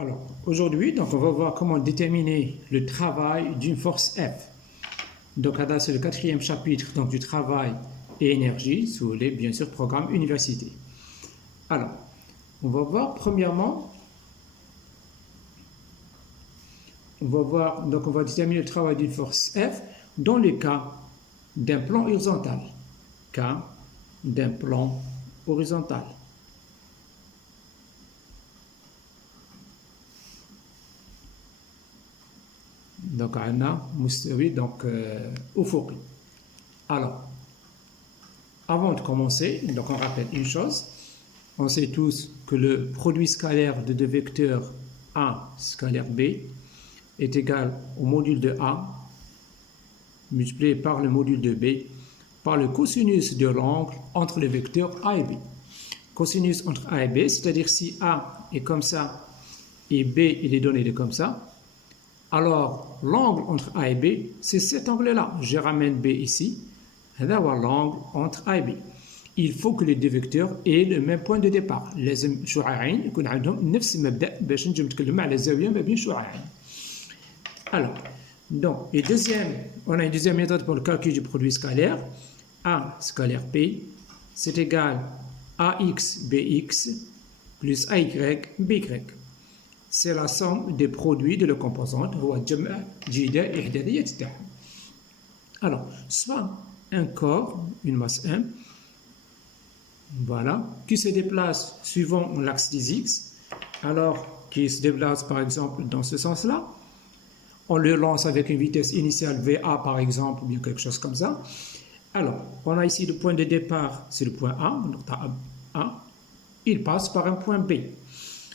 Alors, aujourd'hui, donc, on va voir comment déterminer le travail d'une force F. Donc, là, c'est le quatrième chapitre donc, du travail et énergie sous les, bien sûr, programmes université. Alors, on va voir premièrement, on va déterminer le travail d'une force F dans le cas d'un plan horizontal. Cas d'un plan horizontal. Donc, on a Moustawi, donc Ufouqi. Alors, avant de commencer, donc on rappelle une chose. On sait tous que le produit scalaire de deux vecteurs A scalaire B est égal au module de A multiplié par le module de B par le cosinus de l'angle entre les vecteurs A et B. Cosinus entre A et B, c'est-à-dire si A est comme ça et B il est donné de comme ça, alors l'angle entre A et B, c'est cet angle-là. Je ramène B ici, l'angle entre A et B. Il faut que les deux vecteurs aient le même point de départ. لازم شعاعين يكون عندهم نفس المبدأ باش نجم نتكلم على زاوية ما بين شعاعين. Alors, donc, on a une deuxième méthode pour le calcul du produit scalaire. A scalaire P, c'est égal à AX BX plus AY BY. C'est la somme des produits de la composante. هو جمع جداء إحداثية تاعهم. Alors, soit un corps, une masse M, voilà, qui se déplace suivant l'axe des X, alors qui se déplace par exemple dans ce sens-là. On le lance avec une vitesse initiale VA par exemple, ou bien quelque chose comme ça. Alors, on a ici le point de départ, c'est le point A, donc A. Il passe par un point B.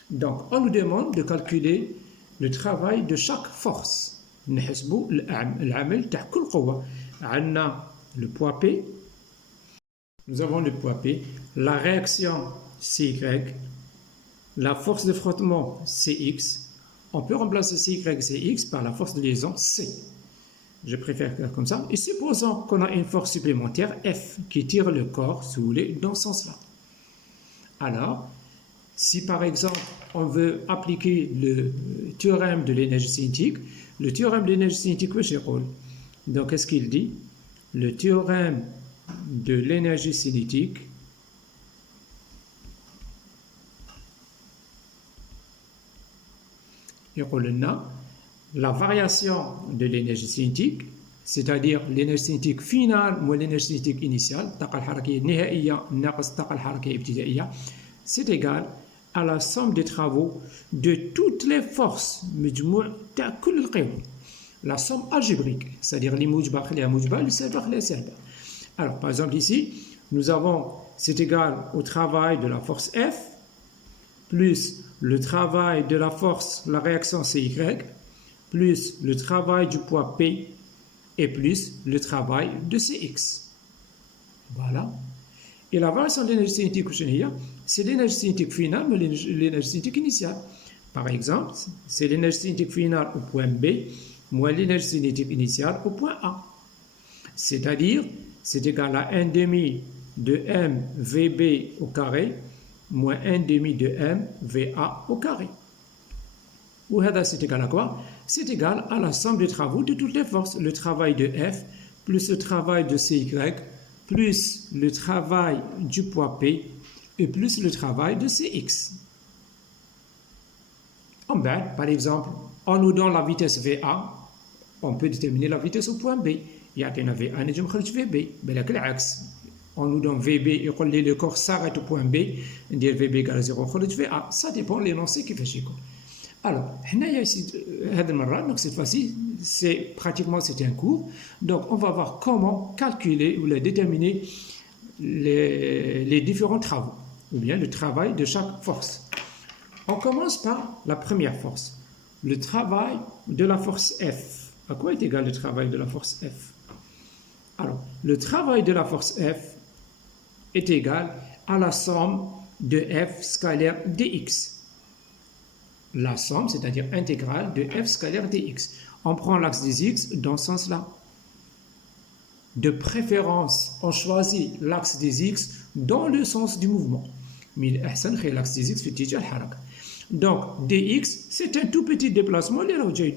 Donc, on nous demande de calculer le travail de chaque force. نحسبوا العمل تاع كل قوة. عندنا le poids P. Nous avons le poids P, la réaction CY, la force de frottement CX. On peut remplacer CY et CX par la force de liaison C. Je préfère faire comme ça. Et supposons qu'on a une force supplémentaire F qui tire le corps, si vous voulez, dans ce sens-là. Alors, si par exemple on veut appliquer le théorème de l'énergie cinétique, le théorème de l'énergie cinétique, donc qu'est-ce qu'il dit? Le théorème de l'énergie cinétique la variation de l'énergie cinétique, c'est-à-dire l'énergie cinétique finale ou l'énergie cinétique initiale, c'est égal à la somme des travaux de toutes les forces, la somme algébrique, c'est-à-dire les moujba, les moujba, les salba, les salba. Alors, par exemple, ici, nous avons, c'est égal au travail de la force F, plus le travail de la force, la réaction CY, plus le travail du poids P, et plus le travail de CX. Voilà. Et la variation de l'énergie cinétique, c'est l'énergie cinétique finale, mais l'énergie cinétique initiale. Par exemple, c'est l'énergie cinétique finale au point B, moins l'énergie cinétique initiale au point A. C'est-à-dire, c'est égal à 1 demi de m VB au carré moins 1 demi de m VA au carré. Ou c'est égal à quoi? C'est égal à la somme des travaux de toutes les forces. Le travail de F plus le travail de CY plus le travail du poids P et plus le travail de CX. Par exemple, en nous donnant la vitesse VA, on peut déterminer la vitesse au point B. يعطينا V1 نجم نخرج VB بالك العكس. On nous donne VB يقول لي le corps s'arrête au point B ندير VB égale à 0 نخرج VA. Ça dépend de l'énoncé كيفاش يكون. Alors, هذه المرة, donc cette fois-ci, c'est pratiquement un cours. Donc, on va voir comment calculer ou déterminer les différents travaux, ou bien le travail de chaque force. On commence par la première force, le travail de la force F. À quoi est égal le travail de la force F? Alors, le travail de la force F est égal à la somme de F scalaire dx. La somme, c'est-à-dire intégrale de F scalaire dx. On prend l'axe des X dans ce sens-là. De préférence, on choisit l'axe des X dans le sens du mouvement. Mais l'axe des X fait déjà le harak. Donc, dx, c'est un tout petit déplacement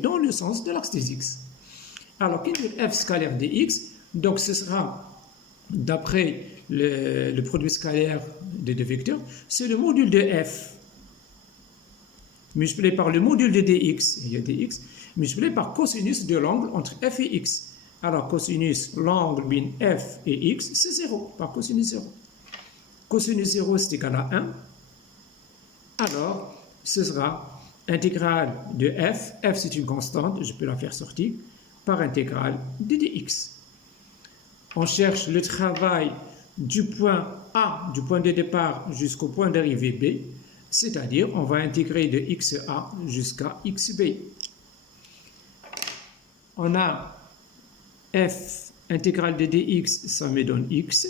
dans le sens de l'axe des x. Alors, qui dit f scalaire dx, donc ce sera, d'après le produit scalaire des deux vecteurs, c'est le module de f multiplié par le module de dx, il y a dx, multiplié par cosinus de l'angle entre f et x. Alors, cosinus, l'angle bin f et x, c'est 0, par cosinus 0. Cosinus 0, c'est égal à 1. Alors, ce sera intégrale de f, f c'est une constante, je peux la faire sortir, par intégrale de dx. On cherche le travail du point A, du point de départ jusqu'au point d'arrivée B, c'est-à-dire on va intégrer de xa jusqu'à xb. On a f intégrale de dx, ça me donne x,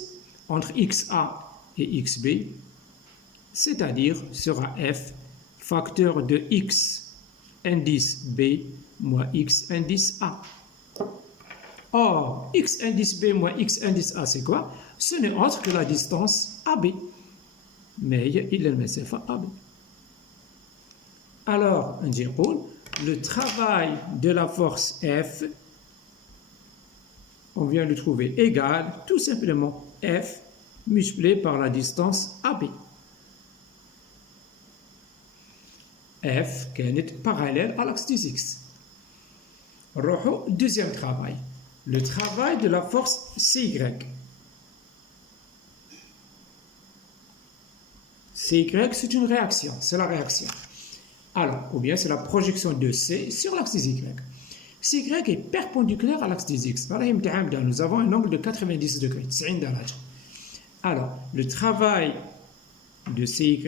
entre xa et xb, c'est-à-dire sera f facteur de x indice b moins x indice a. Or, x indice b moins x indice a, c'est quoi? Ce n'est autre que la distance AB. Mais il est le مسافة AB. Alors, on dit le travail de la force F, on vient de trouver égal tout simplement F multiplié par la distance AB. F qui est parallèle à l'axe des x. Deuxième travail. Le travail de la force CY. CY, c'est une réaction, c'est la réaction. Alors, ou bien c'est la projection de C sur l'axe des Y. CY est perpendiculaire à l'axe des X. Nous avons un angle de 90 degrés. Alors, le travail de CY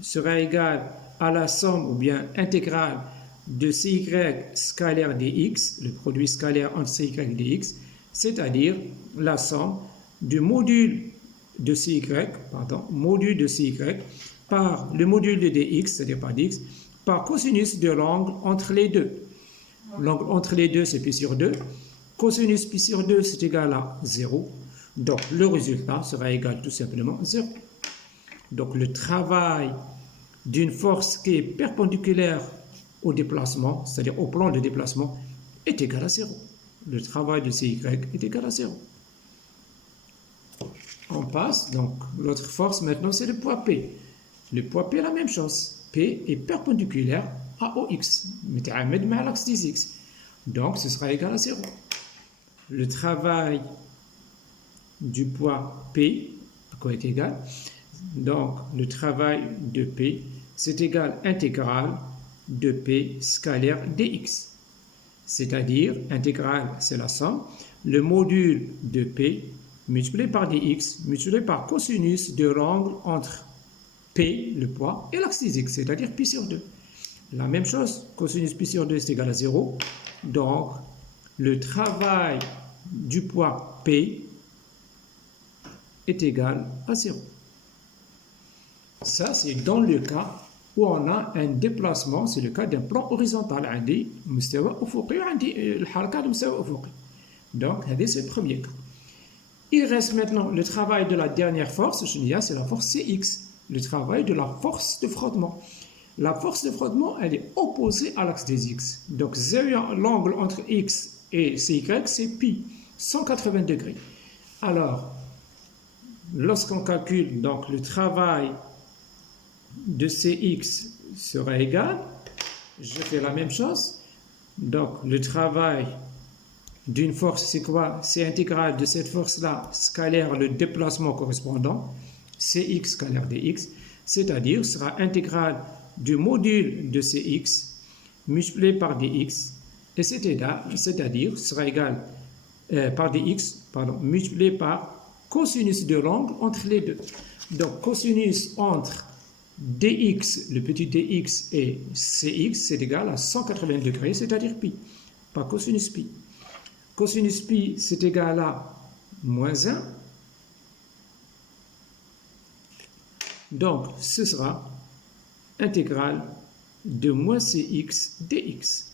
sera égal à la somme ou bien intégrale de CY scalaire dx, le produit scalaire entre CY et dx, c'est-à-dire la somme du module de CY, module de CY par le module de dx, c'est-à-dire par dx, par cosinus de l'angle entre les deux. L'angle entre les deux, c'est pi sur 2. Cosinus pi sur 2, c'est égal à 0. Donc, le résultat sera égal tout simplement à 0. Donc, le travail d'une force qui est perpendiculaire au déplacement, c'est-à-dire au plan de déplacement, est égal à 0. Le travail de CY est égal à 0. On passe, donc l'autre force maintenant c'est le poids P. Le poids P est la même chose. P est perpendiculaire à OX, متعامد مع l'axe des X. Donc ce sera égal à 0. Le travail du poids P, à quoi est égal? Donc le travail de P, c'est égal intégrale de P scalaire dx. C'est-à-dire, intégrale, c'est la somme, le module de P multiplié par dx, multiplié par cosinus de l'angle entre P, le poids, et l'axe des x, c'est-à-dire pi sur 2. La même chose, cosinus pi sur 2 c'est égal à 0. Donc, le travail du poids P est égal à 0. Ça, c'est dans le cas où on a un déplacement, c'est le cas d'un plan horizontal. عندي مستوى أفقي وعندي الحركة بمستوى أفقي. Donc, c'est le premier cas. Il reste maintenant le travail de la dernière force, c'est la force CX, le travail de la force de frottement. La force de frottement, elle est opposée à l'axe des X. Donc, l'angle entre X et CY, c'est pi, 180 degrés. Alors, lorsqu'on calcule donc, le travail de CX sera égal, je fais la même chose. Donc, le travail d'une force, c'est quoi? C'est intégrale de cette force-là, scalaire le déplacement correspondant, Cx scalaire dx, c'est-à-dire sera intégrale du module de Cx multiplié par dx, et c'est-à-dire sera égal par dx, multiplié par cosinus de l'angle entre les deux. Donc, cosinus entre dx, le petit dx et cx, c'est égal à 180 degrés, c'est-à-dire pi, par cosinus pi. Cosinus pi, c'est égal à moins 1. Donc, ce sera intégrale de moins cx dx.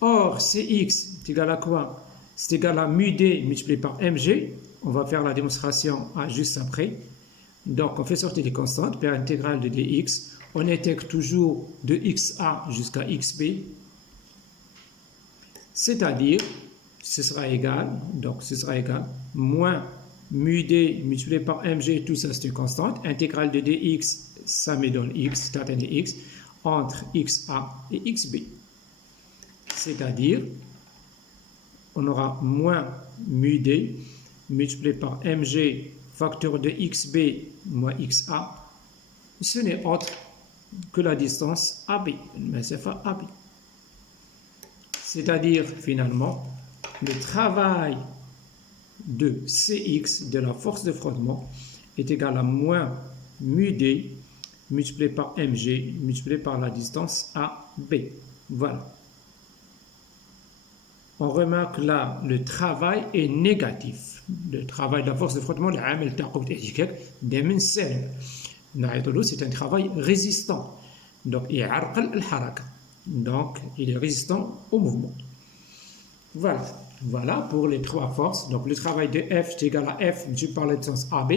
Or, cx est égal à quoi? C'est égal à mu d multiplié par mg. On va faire la démonstration juste après. Donc, on fait sortir les constantes, per intégrale de dx, on intègre toujours de XA jusqu'à XB, c'est-à-dire, ce sera égal, donc ce sera égal, moins mu d multiplié par mg, tout ça c'est une constante, intégrale de dx, ça me donne x, c'est-à-dire x, entre xa et xb. C'est-à-dire, on aura moins mu d multiplié par mg, facteur de xb moins xa, ce n'est autre que la distance AB, mais c'est AB. C'est-à-dire, finalement, le travail de Cx, de la force de frottement, est égal à moins mu d multiplié par mg multiplié par la distance AB. Voilà. On remarque là, le travail est négatif. Le travail de la force de frottement, c'est un travail résistant. Donc, il est résistant au mouvement. Voilà. Voilà pour les trois forces. Donc, le travail de F est égal à F multiplié par la distance AB.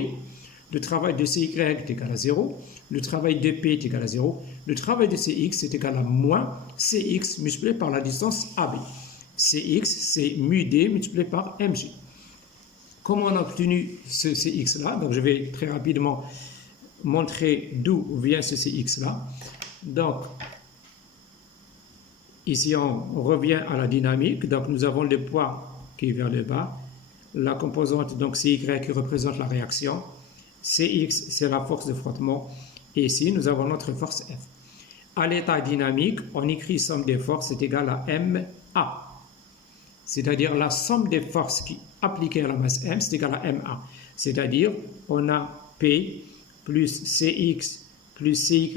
Le travail de CY est égal à 0. Le travail de P est égal à 0. Le travail de CX est égal à moins CX multiplié par la distance AB. Cx, c'est mu d multiplié par mg. Comment on a obtenu ce Cx-là? Donc, je vais très rapidement montrer d'où vient ce Cx-là. Donc, ici, on revient à la dynamique. Donc, nous avons le poids qui est vers le bas. La composante, donc, Cy qui représente la réaction. Cx, c'est la force de frottement. Et ici, nous avons notre force F. À l'état dynamique, on écrit somme des forces est égale à MA. C'est-à-dire la somme des forces qui appliquées à la masse M, c'est égal à MA. C'est-à-dire, on a P plus Cx plus Cy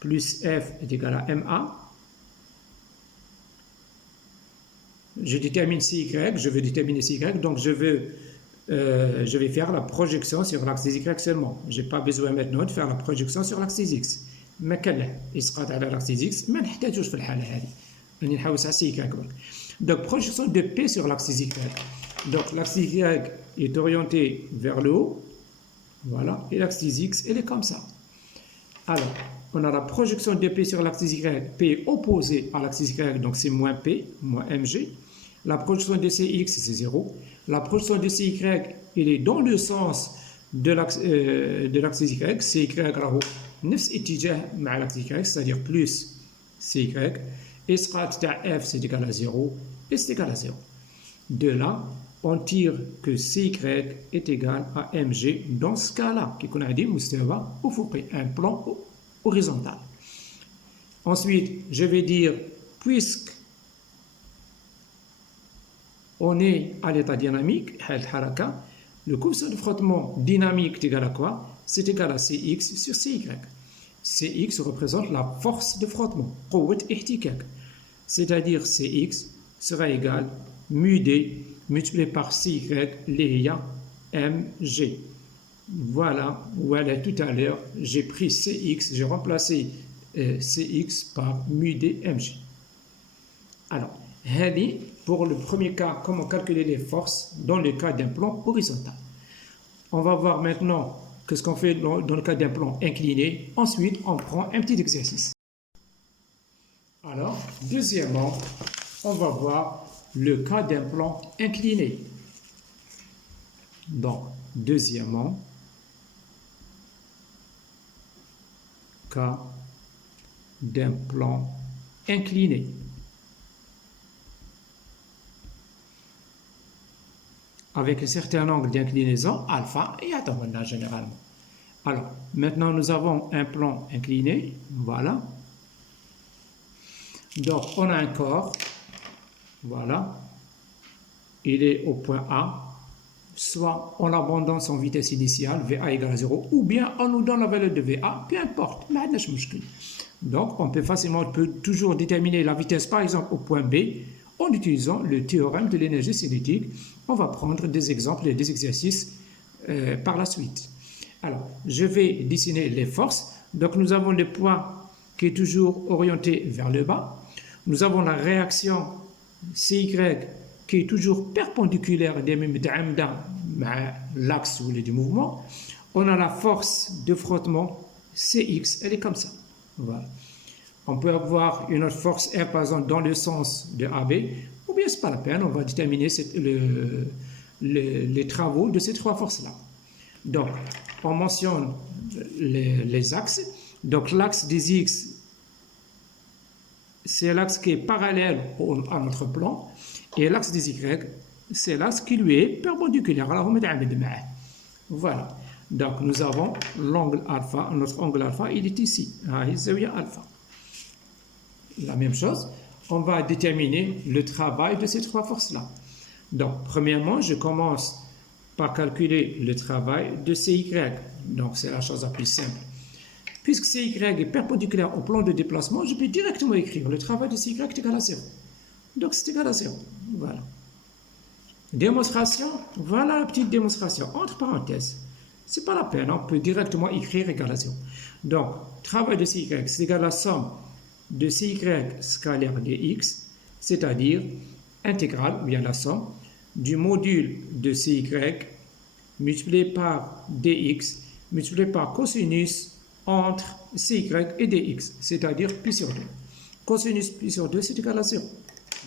plus F est égal à MA. Je détermine Cy, je veux déterminer Cy, donc je vais faire la projection sur l'axe des Y seulement. Je n'ai pas besoin maintenant de faire la projection sur l'axe des X. Mais quel est على l'axe des X ما نحتاجوش في الحالة هذه. راني نحوس على Cy برك. Donc, projection de P sur l'axe Y. Donc, l'axe Y est orienté vers le haut. Voilà. Et l'axe X, elle est comme ça. Alors, on a la projection de P sur l'axe Y. P opposé à l'axe Y, donc c'est moins P, moins mg. La projection de Cx, c'est 0. La projection de Cy, elle est dans le sens de l'axe Y. Cy, نفس اتجاه مع l'axe Y, c'est-à-dire plus Cy. Et F, c'est égal à 0. Et c'est égal à 0. De là, on tire que Cy est égal à mg dans ce cas-là, qui qu'on a dit مستوى أفقي, un plan horizontal. Ensuite, je vais dire, puisque on est à l'état dynamique, le coefficient de frottement dynamique est égal à quoi? C'est égal à Cx sur Cy. Cx représente la force de frottement, قوة احتكاك. C'est-à-dire Cx sera égal mu d multiplié par Cy, léa mg. Voilà, tout à l'heure, j'ai pris Cx, j'ai remplacé Cx par mu d mg. Alors, pour le premier cas, comment calculer les forces dans le cas d'un plan horizontal. On va voir maintenant ce qu'on fait dans le cas d'un plan incliné. Ensuite, on prend un petit exercice. Alors, deuxièmement, on va voir le cas d'un plan incliné. Donc, deuxièmement, cas d'un plan incliné. Avec un certain angle d'inclinaison, alpha, et attendons généralement. Alors, maintenant, nous avons un plan incliné. Voilà. Donc, on a un corps. Voilà. Il est au point A. Soit on abandonne son vitesse initiale, VA égale à 0, ou bien on nous donne la valeur de VA, peu importe. Donc, on peut toujours déterminer la vitesse, par exemple, au point B, en utilisant le théorème de l'énergie cinétique. On va prendre des exemples et des exercices par la suite. Alors, je vais dessiner les forces. Donc, nous avons le poids qui est toujours orienté vers le bas. Nous avons la réaction CY qui est toujours perpendiculaire à l'axe du mouvement. On a la force de frottement CX, elle est comme ça. Voilà. On peut avoir une autre force R, par exemple, dans le sens de AB, ou bien c'est pas la peine, on va déterminer les travaux de ces trois forces-là. Donc, on mentionne les axes. Donc, l'axe des X, c'est l'axe qui est parallèle à notre plan, et l'axe des Y, c'est l'axe qui lui est perpendiculaire. Alors, voilà. Donc, nous avons l'angle alpha, notre angle alpha, il est ici, alpha. La même chose, on va déterminer le travail de ces trois forces-là. Donc, premièrement, je commence par calculer le travail de CY. Donc, c'est la chose la plus simple. Puisque CY est perpendiculaire au plan de déplacement, je peux directement écrire le travail de CY est égal à 0. Donc, c'est égal à 0. Voilà. Démonstration, voilà la petite démonstration, entre parenthèses. Ce n'est pas la peine, on peut directement écrire égal à 0. Donc, travail de CY, c'est égal à la somme de CY scalaire dx, c'est-à-dire intégrale, ou bien la somme, du module de CY multiplié par dx, multiplié par cosinus entre CY et dx, c'est-à-dire pi sur 2. Cosinus pi sur 2, c'est égal à 0.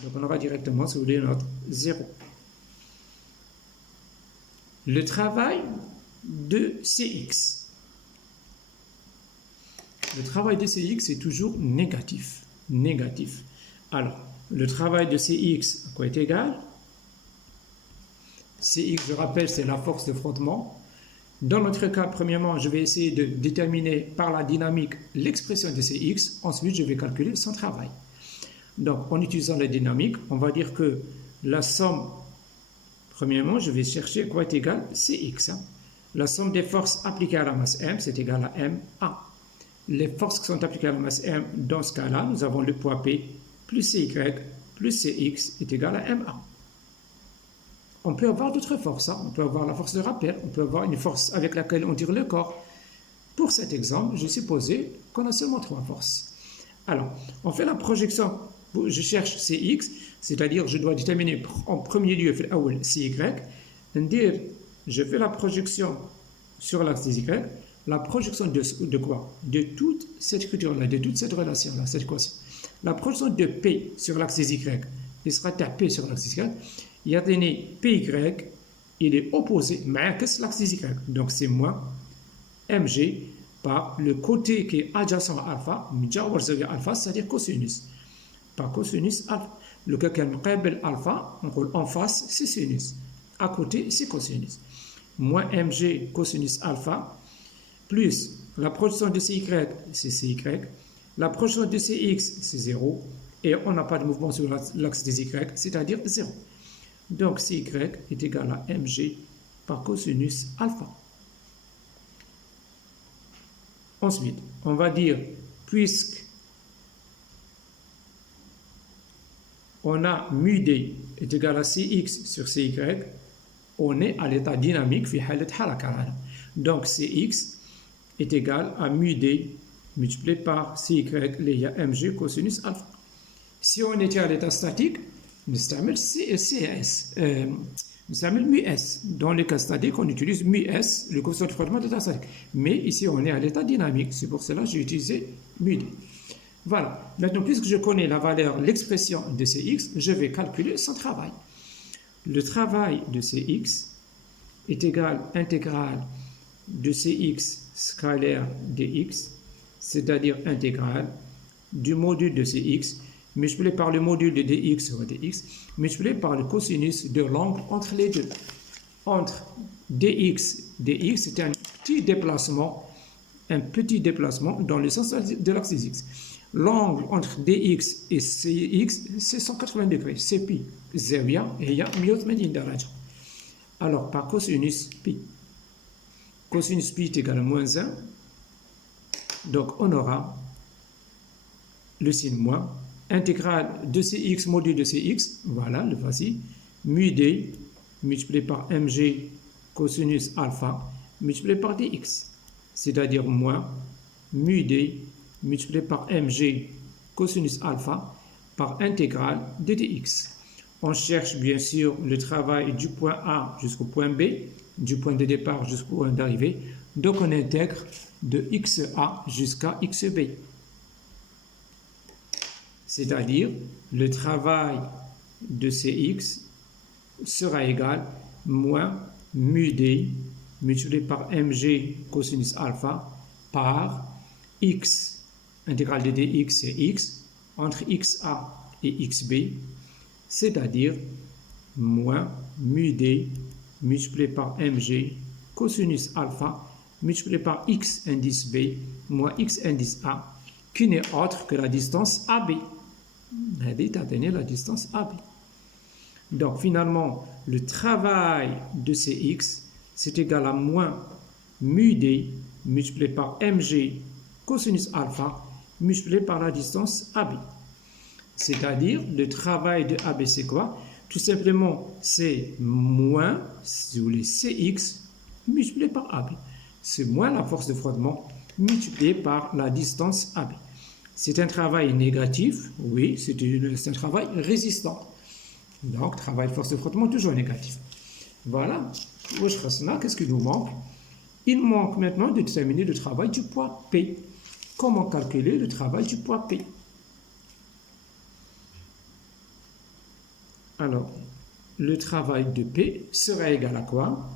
Donc, on aura directement sur notre 0. Le travail de Cx. Le travail de Cx est toujours négatif. Négatif. Alors, le travail de Cx, à quoi est égal? Cx, je rappelle, c'est la force de frottement. Dans notre cas, premièrement, je vais essayer de déterminer par la dynamique l'expression de Cx. Ensuite, je vais calculer son travail. Donc, en utilisant la dynamique, on va dire que la somme, premièrement, je vais chercher quoi est égal Cx. La somme des forces appliquées à la masse M, c'est égal à MA. Les forces qui sont appliquées à la masse M, dans ce cas-là, nous avons le poids P plus CY plus CX est égal à MA. On peut avoir d'autres forces. On peut avoir la force de rappel, on peut avoir une force avec laquelle on tire le corps. Pour cet exemple, je supposais qu'on a seulement trois forces. Alors, on fait la projection. Je cherche Cx, c'est-à-dire je dois déterminer en premier lieu CY. Je fais la projection sur l'axe des Y. La projection de quoi? De toute cette écriture-là, de toute cette relation-là, cette équation. La projection de P sur l'axe des Y, il sera P sur l'axe des Y. Il y a donné PY, il est opposé à l'axe des Y. Donc c'est moins MG par le côté qui est adjacent à alpha, alpha, c'est-à-dire cosinus. Par cosinus alpha. Le cas qui est alpha, en face, c'est sinus. À côté, c'est cosinus. Moins mg cosinus alpha, plus la projection de cy, c'est cy. La projection de cx, c'est 0. Et on n'a pas de mouvement sur l'axe des y, c'est-à-dire 0. Donc, cy est égal à mg par cosinus alpha. Ensuite, on va dire, puisque on a mu d est égal à cx sur cy, on est à l'état dynamique. Donc, cx est égal à mu d multiplié par cy, mg cosinus alpha. Si on était à l'état statique, nous utilisons CS. Nous utilisons mu s. Dans le cas statique, on utilise mu s, le coefficient de frottement de l'état statique. Mais ici, on est à l'état dynamique. C'est pour cela que j'ai utilisé mu d. Voilà. Maintenant, puisque je connais la valeur, l'expression de Cx, je vais calculer son travail. Le travail de Cx est égal à intégrale de Cx scalaire dx, c'est-à-dire intégrale du module de Cx multiplié par le module de dx sur dx, multiplié par le cosinus de l'angle entre les deux. Entre dx, c'est un petit déplacement dans le sens de l'axe des x. L'angle entre dx et cx, c'est 180 degrés, c'est pi. زاوية هي 180 درجة. Alors, par cosinus pi. Cosinus pi est égal à moins 1. Donc, on aura le signe moins. Intégrale de cx module de cx, voilà, le voici. Mu d multiplié par mg cosinus alpha multiplié par dx. C'est-à-dire moins mu d multiplié par mg cosinus alpha par intégrale de dx. On cherche bien sûr le travail du point A jusqu'au point B, du point de départ jusqu'au point d'arrivée. Donc on intègre de xa jusqu'à xb. c'est-à-dire le travail de Cx sera égal moins mu d multiplié par mg cosinus alpha par x, intégrale de dx c'est x, entre xa et xb, c'est-à-dire moins mu d multiplié par mg cosinus alpha multiplié par x indice b moins x indice a, qui n'est autre que la distance AB. La distance AB. Donc finalement, le travail de Cx, c'est égal à moins mu d multiplié par mg cosinus alpha multiplié par la distance AB. C'est-à-dire, le travail de AB, c'est quoi? Tout simplement, c'est moins, si vous voulez, Cx multiplié par AB. C'est moins la force de frottement multiplié par la distance AB. C'est un travail négatif, oui, c'est un travail résistant. Donc, travail de force de frottement toujours négatif. Voilà. Qu'est-ce qu'il nous manque? Il manque maintenant de déterminer le travail du poids P. Comment calculer le travail du poids P? Alors, le travail de P sera égal à quoi?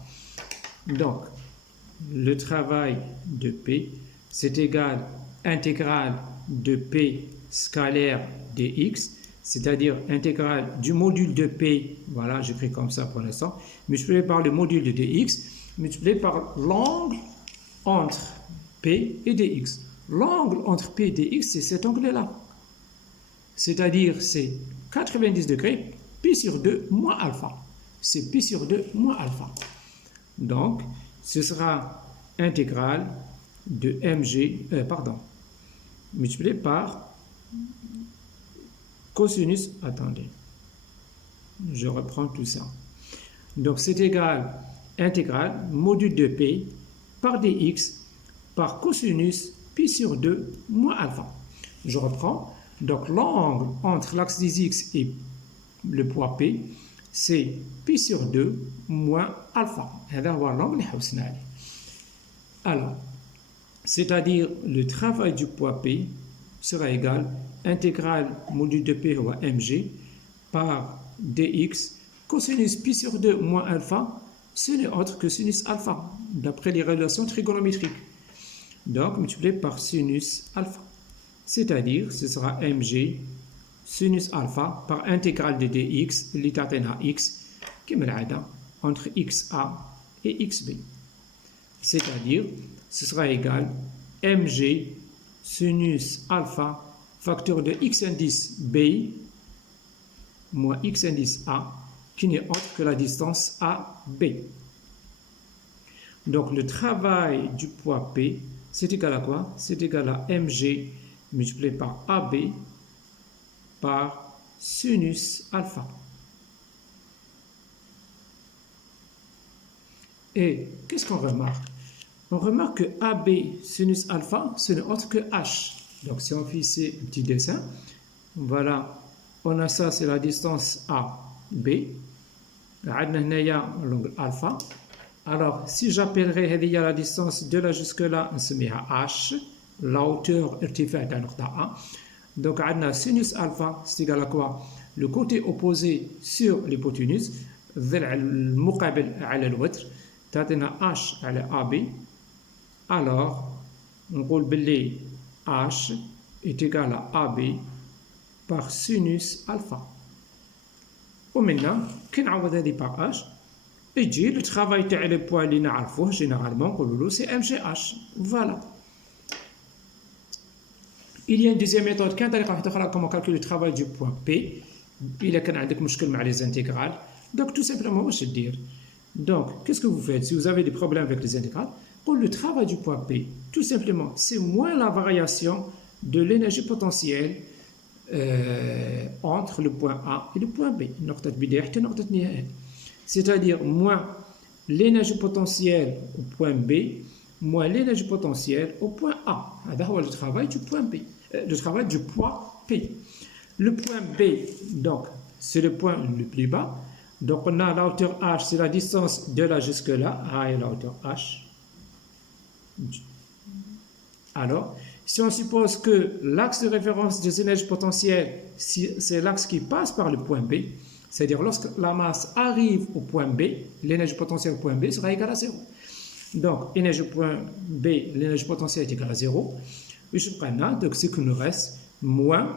Donc, le travail de P, c'est égal à intégrale de P scalaire dx, c'est-à-dire intégrale du module de P, voilà, j'écris comme ça pour l'instant, multiplié par le module de dx, multiplié par l'angle entre P et dx. L'angle entre P et dx, c'est cet angle-là. C'est-à-dire, c'est 90 degrés, pi sur 2 moins alpha. C'est pi sur 2 moins alpha. Donc, ce sera intégrale de mg, multiplié par cosinus, attendez, je reprends tout ça. Donc, c'est égal intégrale module de P par dx par cosinus pi sur 2 moins alpha. Je reprends. Donc, l'angle entre l'axe des x et le poids P, c'est pi sur 2 moins alpha. Alors, c'est-à-dire le travail du poids P sera égal intégrale module de P ou mg par dx cosinus pi sur 2 moins alpha, ce n'est autre que sinus alpha, d'après les relations trigonométriques. Donc, multiplié par sinus alpha. C'est-à-dire, ce sera mg sinus alpha par intégrale de dx, l'état à x, qui est entre xa et xb. C'est-à-dire, ce sera égal mg sinus alpha facteur de x indice b moins x indice a, qui n'est autre que la distance AB. Donc, le travail du poids P, c'est égal à quoi? C'est égal à mg multiplié par AB par sinus alpha. Et qu'est-ce qu'on remarque? On remarque que AB sinus alpha, ce n'est autre que H. Donc, si on fait ici un petit dessin, voilà, on a ça, c'est la distance AB. L'angle alpha. Alors, si j'appellerais la distance de là jusque-là, on se met à H, la hauteur irtifa d'un A. Donc, on a sinus alpha, c'est égal à quoi? Le côté opposé sur l'hypoténuse, المقابل على الوتر, تعطينا H على AB. Alors, on peut dire H est égal à AB par sinus alpha. ومننا كي نعوض هذه par H, يجي le travail تاع لي بوان اللي نعرفوه généralement نقولوا له c'est MGH. Voilà. Il y a une deuxième méthode, كاين طريقة واحدة أخرى comment calculer le travail du point P. إلا كان عندك مشكل مع les intégrales. Donc tout simplement واش دير؟ Donc qu'est-ce que vous faites si vous avez des problèmes avec les intégrales? Pour le travail du point P, tout simplement, c'est moins la variation de l'énergie potentielle entre le point A et le point B. C'est-à-dire moins l'énergie potentielle au point B, moins l'énergie potentielle au point A. C'est le travail du point B, le travail du poids P. Le point B, donc, c'est le point le plus bas. Donc, on a la hauteur H, c'est la distance de là jusque là. A est la hauteur H. Alors, Si on suppose que l'axe de référence des énergies potentielles, c'est l'axe qui passe par le point B, c'est-à-dire lorsque la masse arrive au point B, l'énergie potentielle au point B sera égale à 0. Donc, énergie point B, l'énergie potentielle est égale à 0. Et je prends là, donc ce qui nous reste, moins,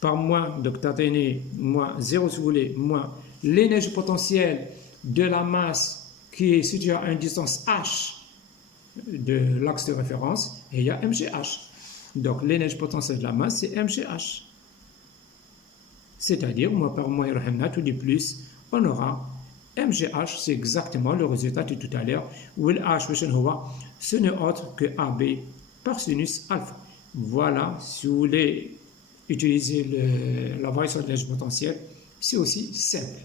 par moins, donc t'atteignes moins 0 si vous voulez, moins l'énergie potentielle de la masse qui est située à une distance h de l'axe de référence, et il y a mgh. Donc, l'énergie potentielle de la masse, c'est mgh. C'est-à-dire, moins par moins, tout de plus, on aura mgh, c'est exactement le résultat de tout à l'heure, où le h, ce n'est autre que AB par sinus alpha. Voilà, si vous voulez utiliser la variation de l'énergie potentielle, c'est aussi simple.